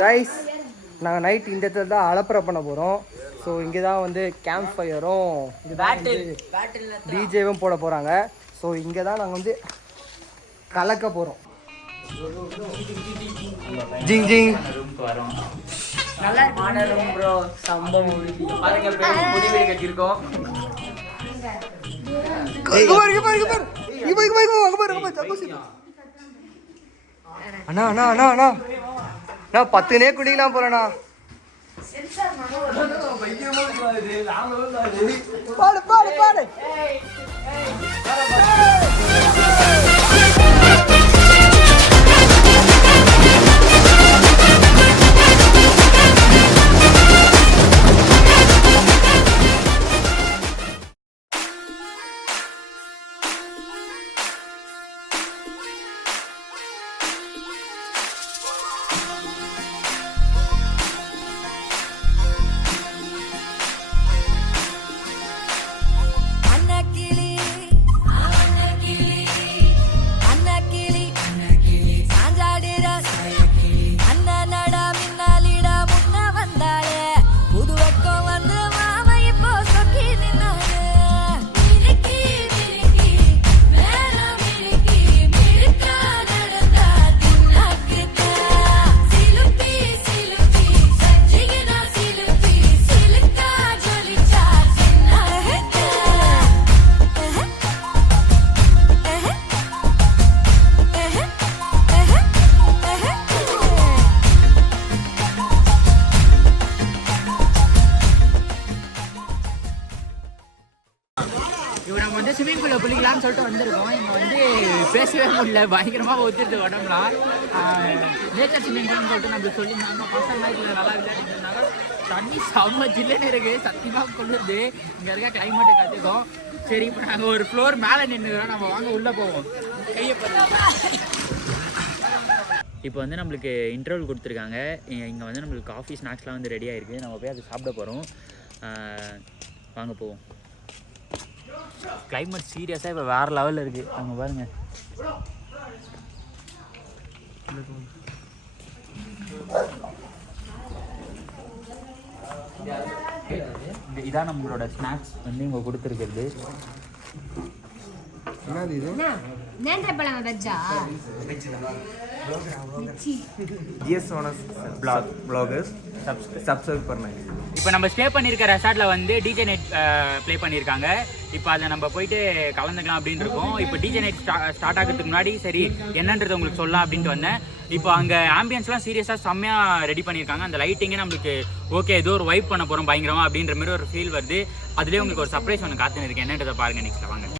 Guys நாங்கள் night இந்த இடத்துல தான் அலப்பறை பண்ண போகிறோம். ஸோ இங்கே தான் வந்து கேம்ப் ஃபயரும் டிஜேவும் போட போகிறாங்க. ஸோ இங்கே தான் நாங்கள் வந்து கலக்க போகிறோம். ஜிங் ஜிங் நல்லா ரூம் ப்ரோ. சம்பவம் பாருங்க, முடிவு கட்டியிருக்கோம். அண்ணா அண்ணா அண்ணா அண்ணா நான் 10 குடிக்கலாம் போறேண்ணா. பாடு பாடு பாடு. ஸ்விம்மிங் பூலில் குளிக்கலாம்னு சொல்லிட்டு வந்திருக்கோம். இங்கே வந்து பேசவே முடியல, பயங்கரமாக ஒத்துருது உடம்புலாம். நேச்சர் ஸ்விம்மிங் பூல்னு சொல்லிட்டு நம்ம சொல்லியிருந்தாங்க. பசங்க இதில் நல்லா விளையாடிட்டு தண்ணி செம்ம ஜில்லுன்னு இருக்குது, சத்தியமாக கொள்ளுது. இங்கே இருக்க கிளைமேட்டு கற்றுக்கும். சரி, இப்போ நாங்கள் ஒரு ஃப்ளோர் மேலே நின்றுக்கிறோம், நம்ம வாங்க உள்ளே போவோம். கையை இப்போ வந்து நம்மளுக்கு இன்டர்வல் கொடுத்துருக்காங்க. இங்கே வந்து நம்மளுக்கு காஃபி ஸ்நாக்ஸ்லாம் வந்து ரெடியாக இருக்குது. நம்ம போய் அதை சாப்பிட போகிறோம். வாங்க போவோம். கிளைமேட் சீரியஸாக இப்போ வேறு லெவலில் இருக்குது. அங்கே பாருங்கள், இதான் நம்மளோட ஸ்நாக்ஸ் வந்து இவங்க கொடுத்துருக்கிறது. இப்போ நம்ம ஸ்டே பண்ணியிருக்க ரெசார்ட்டில் வந்து டிஜே நைட் ப்ளே பண்ணியிருக்காங்க. இப்போ அதை நம்ம போயிட்டு கலந்துக்கலாம் அப்படின்னு இருக்கோம். இப்போ டிஜே நைட் ஸ்டார்ட் ஆகிறதுக்கு முன்னாடி சரி என்னன்றது உங்களுக்கு சொல்லலாம் அப்படின்ட்டு வந்தேன். இப்போ அங்கே ஆம்பியன்ஸ்லாம் சீரியஸாக செம்மையாக ரெடி பண்ணியிருக்காங்க. அந்த லைட்டிங்கே நம்மளுக்கு ஓகே, ஏதோ ஒரு வைப் பண்ண போகிறோம் பயங்கரமாக அப்படின்ற மாதிரி ஒரு ஃபீல் வருது. அதுலேயே உங்களுக்கு ஒரு சர்ப்ரைஸ் ஒன்று காத்துன்னு இருக்கேன். என்னன்றதை பாருங்கள் நெக்ஸ்ட்டில் வாங்க.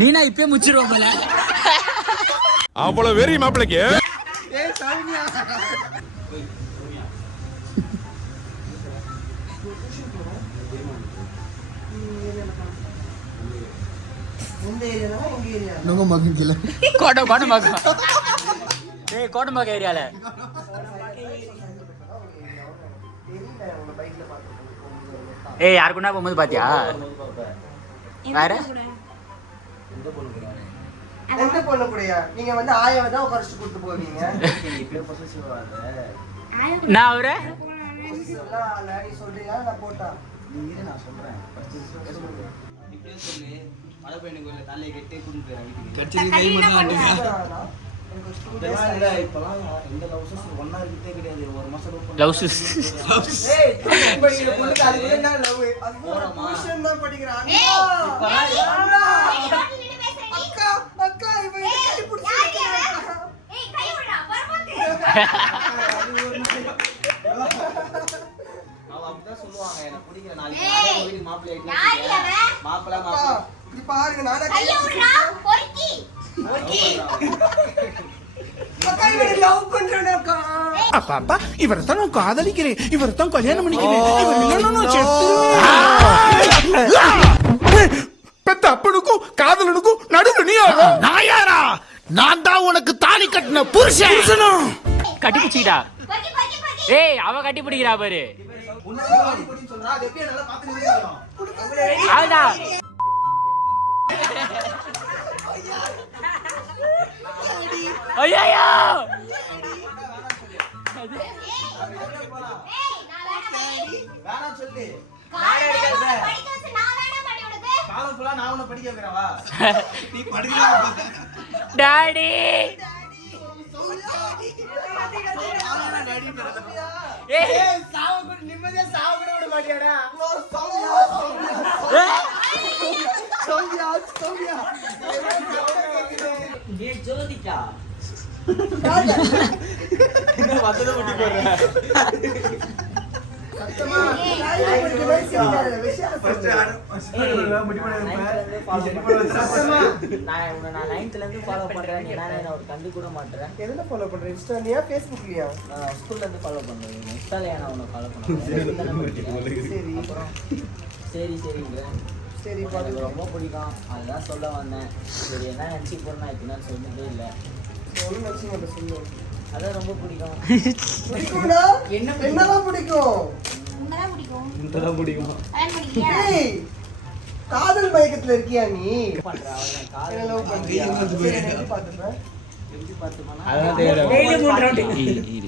நீனா இப்பயே முச்சிருவோம் போல. அவ்வளவு வெறி மாப்பிளைக்கு. கோடம்பாக்கம் ஏரியால யாருக்குன்னா போகும்போது பாத்தியா? வேற எந்த பொண்ணு கூடயா? நீங்க வந்து ஆயாவை தான் உட்காரிச்சு கூட்டு போவீங்க. நான் அவரை நீ சொல்றியா? நான் போட்டா நான் சொல்றேன். இப்படியே சொல்லு. மழை பையனுக்கு கோயில தலையை கட்டி கூட்டு போயிடறேன் வீட்டுக்கு. கட்சிக்கு கை மட்டும் ஆட்டுங்க. இப்பெல்லாம் எந்த லவ்ஸஸ் ஒன்னா இருக்கே கிடையாது. ஒரு மாசம் லவ்ஸஸ். ஏய் படிக்கிற பொண்ணுக்கு அது என்ன லவ்? அது டியூஷன் தான் படிக்கிறான். அக்கா அக்கா இவன் கை பிடிச்சு. ஏய் கை விடுடா வரமாட்டே. அப்படிதான் சொல்லுவாங்க. எனக்கு பிடிக்கிற நாளைக்கு வீட்டுக்கு மாப்பிள்ளை ஆயிட்டு மாப்பிள்ளை இப்படி பாருங்க நானே கைய விடுடா பொறுக்கி பொறுக்கி அக்கா இவனை லவ் பண்றேனக்கா. அப்பா இவரைத்தான் நான் காதலிக்கிறேன், இவரைத்தான் கல்யாணம் பண்ணிக்கிறேன், இவர் இல்லைன்னா நான் செத்துருவேன். பெத்த அப்பனுக்கும் காதலனுக்கும் நடுவுல நீ நான் யாரா? நான் தான் உனக்கு தாலி கட்டின புருஷனா. கட்டி பிடிச்சிட்டா. பொறுக்கி பொறுக்கி பொறுக்கி ஏய் அவ கட்டி பிடிக்கிறா பாரு. சொல்றா. அது எப்படி நல்லா பாத்துட்டு அவதா ஐயோ ஏய் நான் வேணாம் சொல்லு. படிக்க வச்சு நான் வேணா பண்ணி உனக்கு காலம் ஃபுல்லா நான் உன்னை படிக்க வைக்கிறவா? நீ படிக்கலாம். டாடி ஏய் சாவ கூட நிம்மதியா சாவ கூட விட மாட்டியாடா? சௌமியா சௌமியா நீ ஜோதிகா. என்ன வந்தத முட்டி போறற? சத்தமா நான் இப்படி பேசிட்டாரு விஷயம் நான் 9th ல இருந்து ஃபாலோ பண்றேன். நான் ஒரு கண்டு கூட மாட்டேன். எதுல ஃபாலோ பண்ற? இன்ஸ்டாலயா ஃபேஸ்புக்லயா? நான் ஸ்கூல்ல இருந்து ஃபாலோ பண்றேன். இன்ஸ்டால நான் உன்னை ஃபாலோ பண்றேன். சரி அப்புறம் சரிங்க. சரி எனக்கு ரொம்ப பிடிக்கும். அதுதான் சொல்ல வந்தேன். சரி என்ன நினச்சி போனா இப்படின்னா சொன்னதே இல்லை. ஒன்னும் நினைச்சு மட்டும் சொல்லு. அதான் ரொம்ப பிடிக்கும். பிடிக்கும்டா? என்னதான் பிடிக்கும்? உங்கதான் பிடிக்கும் இந்ததான் பிடிக்கும். கல்யாணம் பண்ணிக்கிறியா ஏய் காதல் மயக்கத்துல இருக்கியா நீ? பண்றேன் அவன் என்ன காதல் லவ் பண்றியா? சரி எப்படி பாத்துப்ப? எப்படி பார்த்துப்பானா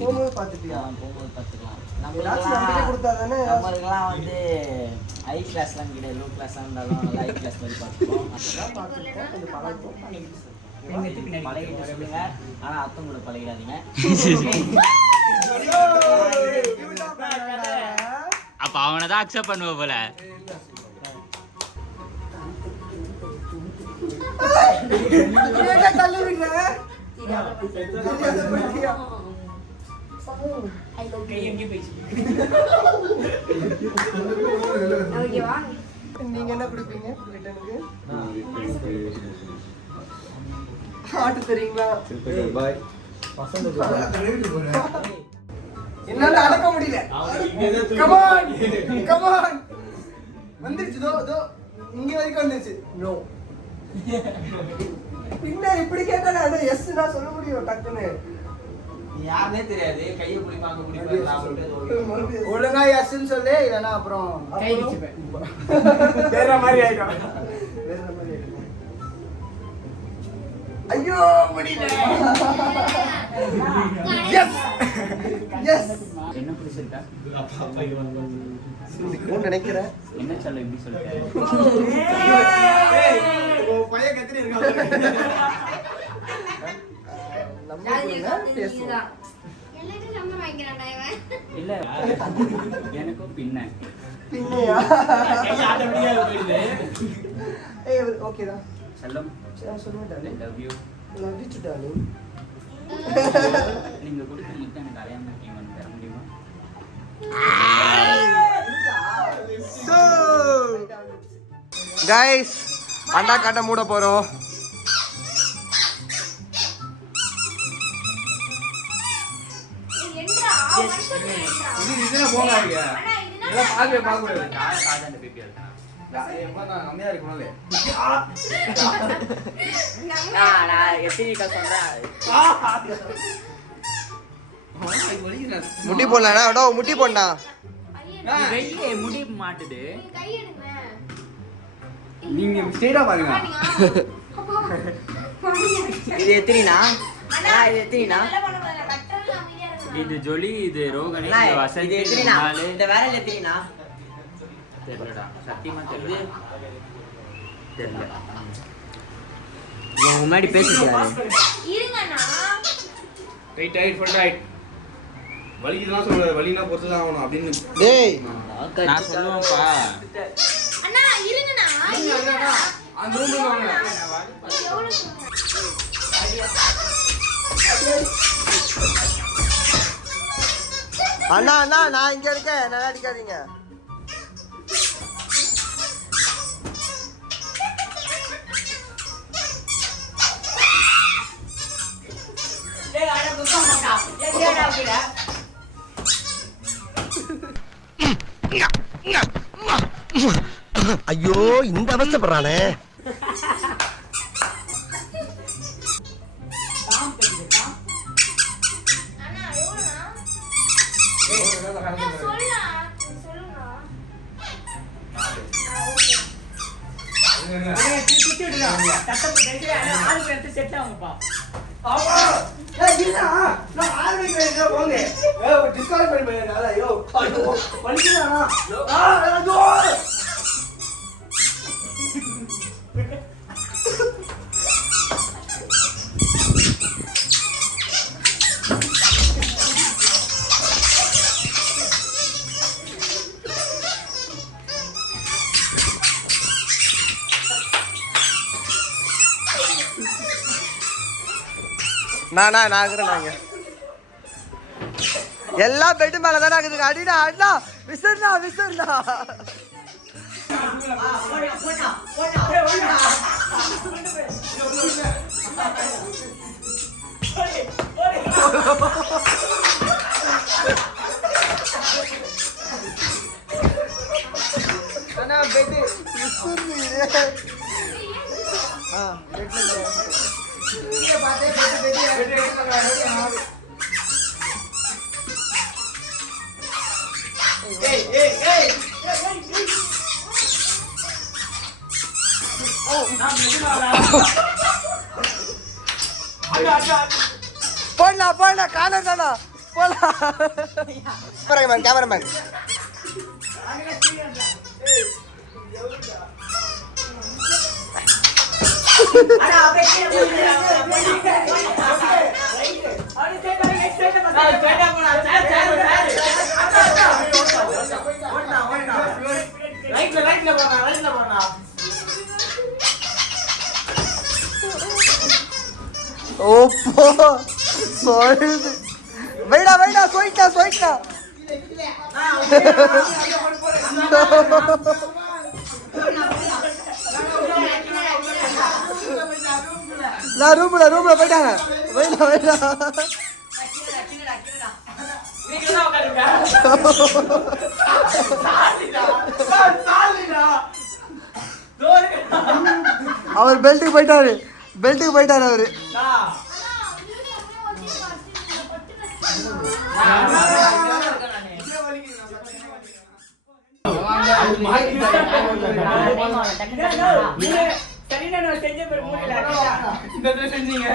போகும்போது பாத்துட்டியா? போகும்போது பார்த்துக்கலாம். ஏதாச்சும் நம்பிக்கை கொடுத்தாதானே நம்மளுக்கெல்லாம் வந்து ஹை கிளாஸ்லாம் கிடையாது. லோ கிளாஸாக இருந்தாலும் நல்லா ஹை கிளாஸ் மாதிரி பார்த்துப்போம். அதான் பார்த்துருக்கோம். கொஞ்சம் பழக்கம் பழகிட்டு சொல்லுங்க. ஆனா அத்தம் கூட பழகிடாதீங்க. அப்ப அவனை தான் அக்செப்ட் பண்ணுவ போல. தள்ளி விடுற ஓகேவா நீங்க என்ன குடிப்பீங்க ரிட்டனுக்கு? ஆட்டு தெரியுங்களா? என்னால அடக்க முடியல. கமான் கமான் வந்துருச்சு. தோ இங்க வரைக்கும் வந்துருச்சு. நோ பின்ன இப்படி கேட்டா நான் எஸ் நான் சொல்ல முடியும் டக்குன்னு. நீ யாருனே தெரியாது. கையை பிடிப்பாங்க பிடிப்பாங்க. ஒழுங்கா எஸ்ன்னு சொல்லு. இல்லைன்னா அப்புறம் வேற மாதிரி ஆயிடும். வேற மாதிரி ஆயிடும். ஐயோ முடியல. எஸ் எஸ் என்ன பிடிச்சிருக்கா? சிந்திக்கும் நினைக்கிறேன். என்ன சொல்ல இப்படி சொல்லிட்டேன்? பையன் கத்திரி இருக்கான். நம்ம பேசுவோம். எல்லாத்தையும் சம்பளம் வாங்கிக்கிறான்டா இவன் இல்ல எனக்கும் பின்ன பின்னையா? ஏய் ஓகேடா. செல்லம் சொல்லுங்க darling. Love you. Love you to darling. நீங்க கொடுத்த முட்டை எனக்கு அடையாம வந்து தர முடியுமா? கைஸ் அண்டா காட்ட மூட போறோம். இதெல்லாம் போகாதீங்க. இதெல்லாம் பார்க்க கூடாது. காது அந்த பேப்பி இருக்கா கம்மியா இருக்கணும்ல. நான் எத்தனை சொல்றேன் முட்டி போடலாம்டா அடோ முட்டி போடா வெயிலே முடி மாட்டுது. கை எடுங்க. நீங்க ஸ்ட்ரைட்டா பாருங்க. இது எத்திரினா இது எத்திரினா இதெல்லாம் பண்ண கூடாது. கட்டறல அமைதியா இருங்க. இது ஜொலி, இது ரோகணி, இது இது வசந்தி, இது எத்திரினா நாலு. இந்த விரல் எத்திரினா தெரியலடா, சத்தியமா தெரியல. தெரியல. உன் முன்னாடி பேசிட்டாரு இருங்கண்ணா. Right full right. வலிக்குதுலாம் சொல்றாரு. வலினா பொறுத்து தான் ஆகணும் அப்படின்னு. டேய் நான் சொல்லுவேன்ப்பா. அண்ணா இருங்கண்ணா. அண்ணா, அந்த ரூம்ல வாங்க. எவ்வளவு சொல்றேன்? அண்ணா அண்ணா நான் இங்க இருக்கேன் நல்லா அடிக்காதீங்க ஐயோ இந்த அவஸ்தைப்படுறானே அண்ணா எவ்வளவுண்ணா? அண்ணா, சொல்லுண்ணா. சொல்லுண்ணா. ஏய் இல்ல. நான் ஆரம்பிக்கிறேன் போங்க. ஏய் டிஸ்கால் பண்ணி போயறால. ஐயோ. வலிக்குதானா? ஐயோ. நான் இருக்கிறேன் எல்லாம் பெட்டு மேல தானே இருக்குது அடிடா அண்ணா விசிறா அண்ணா பெட்டு போடலாம் காணம் தானா போலாம் கேமராமேன் ஓப்போ சொல்லுது வைடா சொல்லிட்டா நான் ரூம்ல போயிட்டாங்க வைடா அவர் பெல்ட்டுக்கு போயிட்டாரு அவரு செஞ்சீங்க